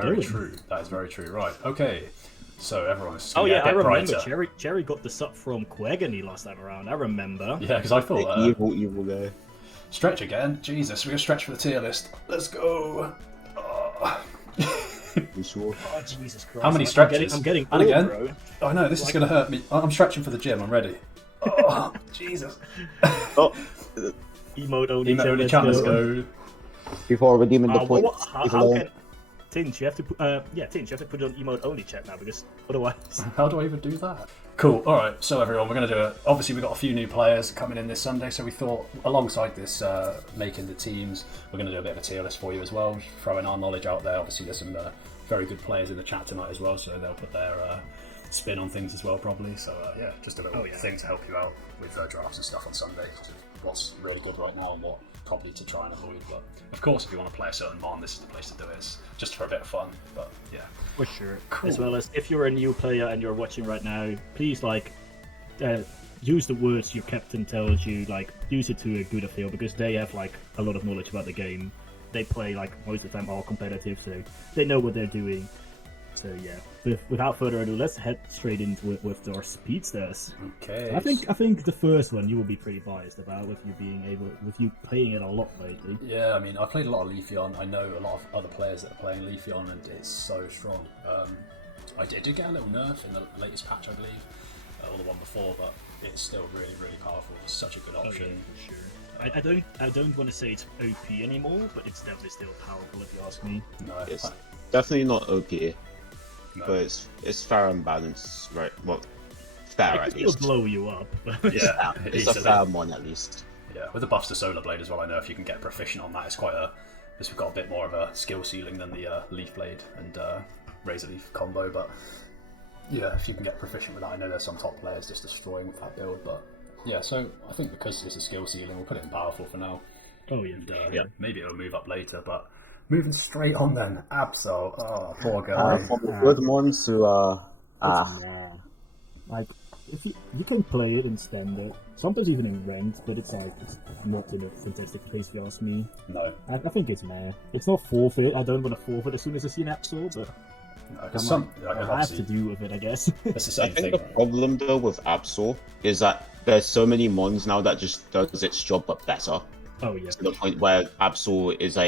very true. That is very true. Right. Okay. So everyone's. Oh yeah, I remember. Brighter. Jerry got the sub from Quagany last time around. I remember. Yeah, because I thought evil guy. Stretch again. Jesus, we're gonna stretch for the tier list. Let's go. Oh. You sure? Oh Jesus Christ! How many stretches? I'm getting and old, again. bro. Oh no, this is gonna hurt me. I'm stretching for the gym. I'm ready. Oh Jesus. Oh, Emote only. Emote only chat. Let's go. before redeeming the points. How can Tinch? You have to put Tinch, you have to put it on emote only chat now because otherwise. How do I even do that? Cool. All right. So everyone, we're gonna do it. Obviously, we've got a few new players coming in this Sunday, so we thought alongside this making the teams, we're gonna do a bit of a tier list for you as well, throwing our knowledge out there. Obviously, there's some very good players in the chat tonight as well, so they'll put their spin on things as well, probably. So yeah, just a little thing to help you out with drafts and stuff on Sunday. What's really good right now and what probably to try and avoid. But of course, if you want to play a certain mon, this is the place to do it. It's just for a bit of fun. But yeah, for sure. Cool. As well as if you're a new player and you're watching right now, please use the words your captain tells you. Use it to a good effect because they have a lot of knowledge about the game. They play most of the time all competitive, so they know what they're doing. So yeah, without further ado, let's head straight into it with our speedsters. Okay. I think the first one you will be pretty biased about with you playing it a lot lately. Yeah, I mean, I played a lot of Leafeon. I know a lot of other players that are playing Leafeon, and it's so strong. I did get a little nerf in the latest patch, I believe, or the one before, but it's still really, really powerful. It's such a good option. Oh, yeah, for sure. I don't want to say it's OP anymore, but it's definitely still powerful if you ask me. No, it's definitely not OP. No. But it's fair and balanced, right? Well, fair at least. It'll blow you up. Yeah, it's a fair one at least. Yeah, with the buffs to Solar Blade as well, I know if you can get proficient on that, it's got a bit more of a skill ceiling than the Leaf Blade and Razor Leaf combo. But yeah, if you can get proficient with that, I know there's some top players just destroying with that build. But yeah, so I think because it's a skill ceiling, we'll put it in powerful for now. Oh yeah, And, maybe it'll move up later, but. Moving straight on then, Absol. Oh, poor guy. From the good ones to if you can play it in standard, sometimes even in ranked, but it's not in a fantastic place if you ask me. No. I think it's meh. It's not forfeit. I don't want to forfeit as soon as I see an Absol, but I have to do with it, I guess. It's the same I think thing. the problem though with Absol is that there's so many mons now that just does its job but better. Oh yeah. To the point where Absol is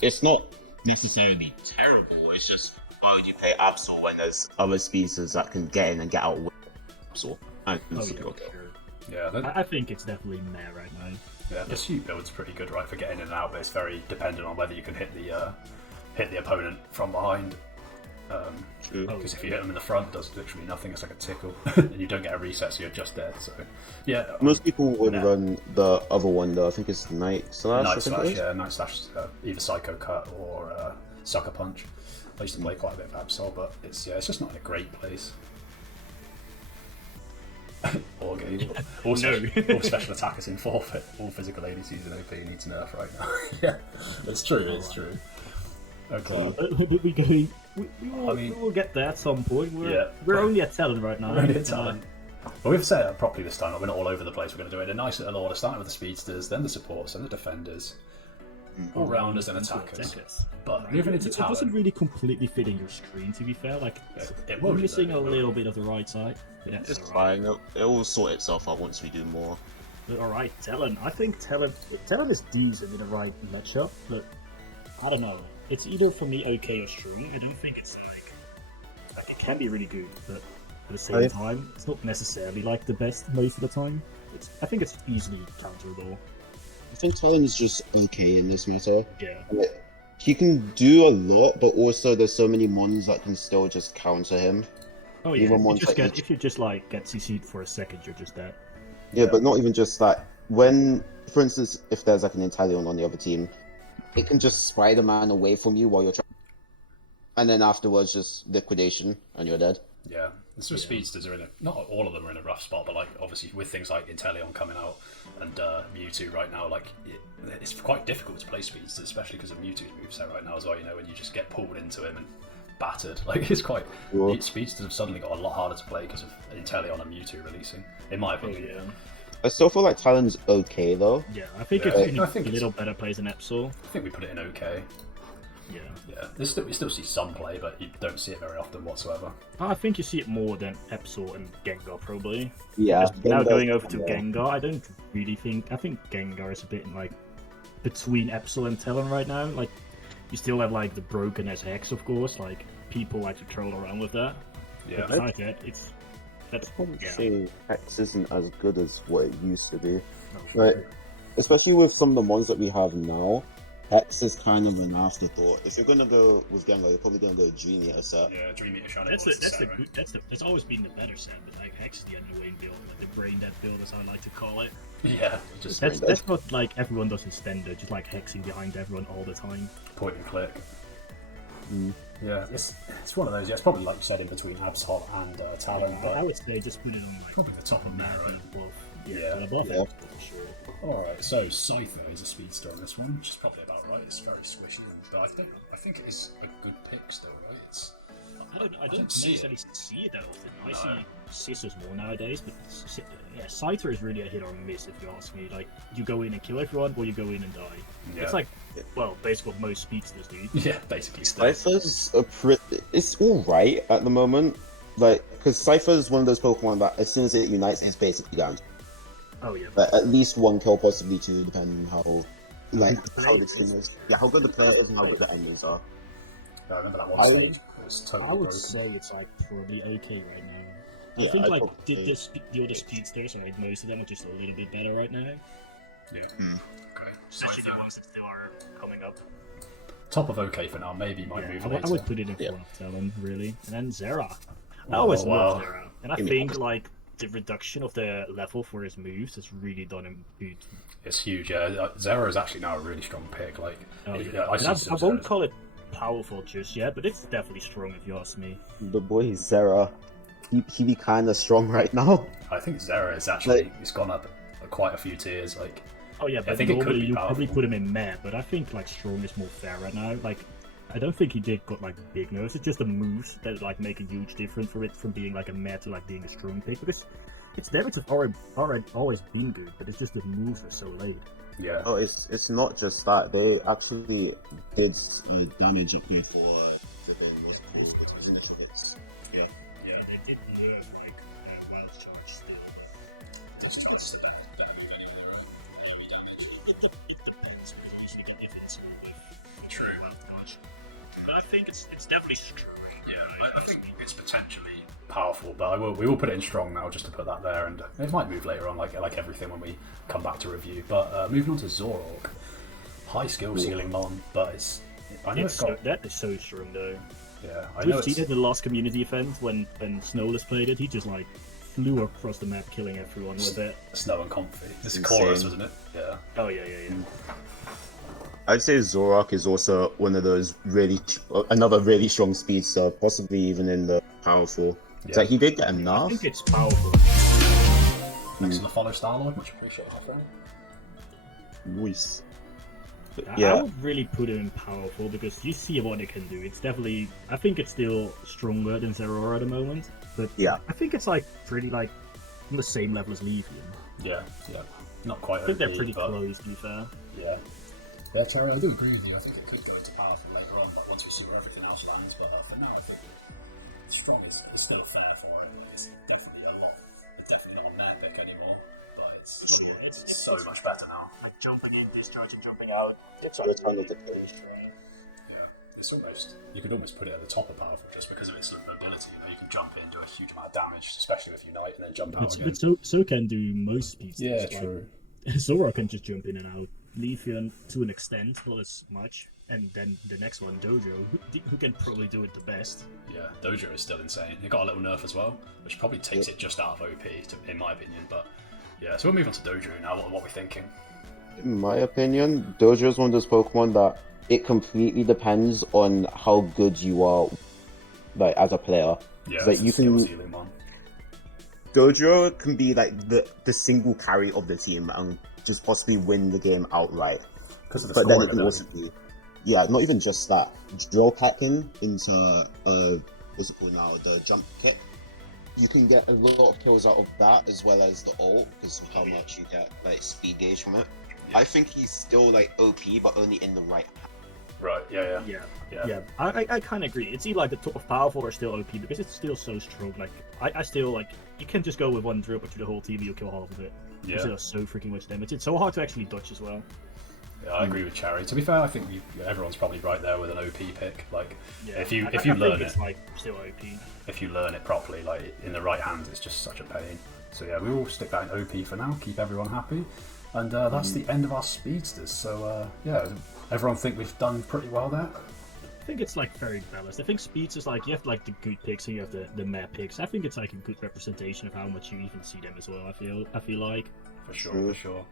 it's not necessarily terrible, it's just why would you pay Absol when there's other species that can get in and get out with Absol? Yeah, I think it's definitely meh right now. Yeah, the suit build's pretty good, right, for getting in and out, but it's very dependent on whether you can hit the opponent from behind. Because if you hit them in the front, it does literally nothing. It's like a tickle, and you don't get a reset, so you're just dead. So yeah, most people would run the other one though. I think it's Night Slash. Night Slash, either Psycho Cut or Sucker Punch. I used to play quite a bit of Absol, but it's just not in a great place. All special attackers in forfeit. All physical ADCs in OP need to nerf right now. Yeah, it's true. It's true. Okay. We will get there at some point. We're only at talent right now. We're only at talent. But we've set it up properly this time. We're not all over the place. We're going to do it in a nice little order, starting with the speedsters, then the supports, then the defenders, all rounders, and attackers. But moving into talent, it doesn't really completely fit in your screen. To be fair, we're missing a little bit of the right side. It's fine. It will sort itself out once we do more. All right, talent. I think talent is decent in the right matchup, but I don't know. It's either for me okay or strong. I don't think it's it can be really good, but at the same time, it's not necessarily the best most of the time. I think it's easily counterable. I think Talon is just okay in this matter. Yeah. He can do a lot, but also there's so many mons that can still just counter him. Oh yeah, if you just get CC'd for a second, you're just dead. Yeah, but not even just that. When, for instance, if there's an Inteleon on the other team, it can just Spider-Man away from you while you're trying, and then afterwards just liquidation and you're dead. Yeah, the Swiss speedsters are not all of them are in a rough spot, but obviously with things like Inteleon coming out and Mewtwo right now, it's quite difficult to play speedsters, especially because of Mewtwo's moveset right now as well. When you just get pulled into him and battered, it's quite. Sure. Speedsters have suddenly got a lot harder to play because of Inteleon and Mewtwo releasing, in my opinion. Oh, yeah. I still feel like Talon's okay though. Yeah, I think it's a little better plays than Absol. I think we put it in okay. Yeah. Yeah, you still see some play, but you don't see it very often whatsoever. I think you see it more than Epsil and Gengar, probably. Yeah. Just now Gengar's going over to kinda- Gengar, I don't really think... I think Gengar is a bit, like, between Epsil and Talon right now. Like, you still have, like, the broken as Hex, of course. Like, people like to troll around with that. Yeah. But besides that, that's... I would Yeah. say Hex isn't as good as what it used to be. No, Right. Especially with some of the ones that we have now, Hex is kind of an afterthought. If you're gonna go with Gengar, you're probably gonna go Genie or set. Yeah, Dream Eater Shadow That's always been the better set, but like Hex is the underwing build, like the brain dead build, as I like to call it. Yeah, just That's what like everyone does in standard, just like hexing behind everyone all the time. point and click. Mm. Yeah, it's one of those. Yeah, it's probably like you said in between Absol and Talon, I but would say just put it on like probably the top of map Mara. and above. Yeah. above Yeah. it, for sure. Alright, so Cypher is a speedster on this one, which is probably about right. It's very squishy, but I think it is a good pick still, right? It's I don't see necessarily see it that often. I see Scissors more nowadays, but yeah, Scyther is really a hit or miss if you ask me. Like, you go in and kill everyone, or you go in and die. Yeah. It's like, well, basically what most speedsters do. yeah, basically still. Cypher's it's alright at the moment. Like, because Cypher's one of those Pokemon that as soon as it unites, it's basically down. Oh yeah. But at least one kill, possibly two, depending on how the team is. Yeah, how good the player is and how good the enemies are. I remember that one stage was totally I would broken. say it's like probably okay right now. Yeah, I think I'd like probably the other speedsters, right? Most of them are just a little bit better right now. Yeah. Hmm. Okay. Especially the ones that still are coming up. Top of okay for now. Maybe might Yeah, move I later. would put it in Yeah. front of Talon, really. And then Zera. I Oh, always wow. love Zera. And I Give me think that. like the reduction of the level for his moves has really done him good. It's huge. Yeah, Zera is actually now a really strong pick. Like, Oh, yeah, And I some won't Zeras. call it powerful just yet, but it's definitely strong if you ask me. The boy Zera, he be kind of strong right now. I think Zera is actually Like- it's gone up quite a few tiers. Like, Oh yeah, I but think it could normally be you probably powerful. put him in meh, but I think like strong is more fair right now. Like, I don't think he did got like big nerfs. It's just the moves that like make a huge difference for it from being like a meh to like being a strong pick, because its damage has already always been good, but it's just the moves are so late. yeah, Oh, it's not just that. They actually did damage up here for the what's it called? His initial hits. Yeah, they did nerf like wild charge still. that's not just a better move anyway. AoE damage. It depends, because you usually get invincible with True. wild charge. But I think it's definitely strong. Yeah, I think it's potentially powerful, but we will put it in strong now just to put that there, and it might move later on, like everything when we come back to review. But moving on to Zorok, high skill ceiling mon, but I know it's got That is so strong though. yeah, I know We've seen it's it in the last community event when Snowless played it. He just like flew across the map, killing everyone with it. snow and comfy. This is Insane. chorus, wasn't it? Yeah. Oh yeah. I'd say Zorak is also one of those another really strong speedster, possibly even in the powerful. It's Yeah. like he did get I enough. think it's powerful. Next to the follow Starlord, much appreciated, my friend. Nice. I Yeah, would really put him in powerful because you see what it can do. It's definitely, I think it's still stronger than Zerora at the moment, but Yeah. I think it's like pretty like on the same level as Levian. Yeah, not quite. I think they're OP, pretty but close, to be fair. Yeah. Yeah, Terry, I do agree with you. I think it could go into powerful later on, but once we see where everything else lands. But for now, I think strong is still fair for it. It's definitely a lot. It's definitely not an epic anymore, but it's so much better now. Like jumping in, discharging, jumping out. It's It's almost, you could almost put it at the top of powerful just because of its ability. You know, you can jump in, do a huge amount of damage, especially with Unite, and then jump out again. But so can do most speeds. Yeah, Like, true. Zora can just jump in and out. Leafeon to an extent, not as much. And then the next one, Dojo, who can probably do it the best. Yeah, Dojo is still insane. It got a little nerf as well, which probably takes it just out of OP, in my opinion. But yeah, so we'll move on to Dojo now. What are we thinking? In my opinion, Dojo is one of those Pokemon that it completely depends on how good you are, like as a player. Yeah, Like, you skill can- ceiling one. Dojo can be like the single carry of the team and just possibly win the game outright. Because of the But then scoring it can ability. also be, yeah, not even just that. Drill packing into what's it called now? The jump kit. You can get a lot of kills out of that as well as the ult because of how much you get like speed gauge from it. I think he's still like OP, but only in the right hand. Right. Yeah. Yeah. I kind of agree. It's either like the top of powerful or still OP because it's still so strong. Like I still like you can just go with one drop to the whole team, you'll kill half of it. Yeah. It does so freaking much damage. It's so hard to actually dodge as well. Yeah, I agree with Cherry. To be fair, I think everyone's probably right there with an OP pick. Like, Yeah. if you I learn think it, it's like still OP. if you learn it properly, like in the right hands, it's just such a pain. So yeah, we will stick that in OP for now. Keep everyone happy, and that's the end of our speedsters. So yeah, everyone think we've done pretty well there. I think it's like very balanced. I think speeds is like you have like the good picks and you have the map picks. I think it's like a good representation of how much you even see them as well. I feel like For sure. True. For sure.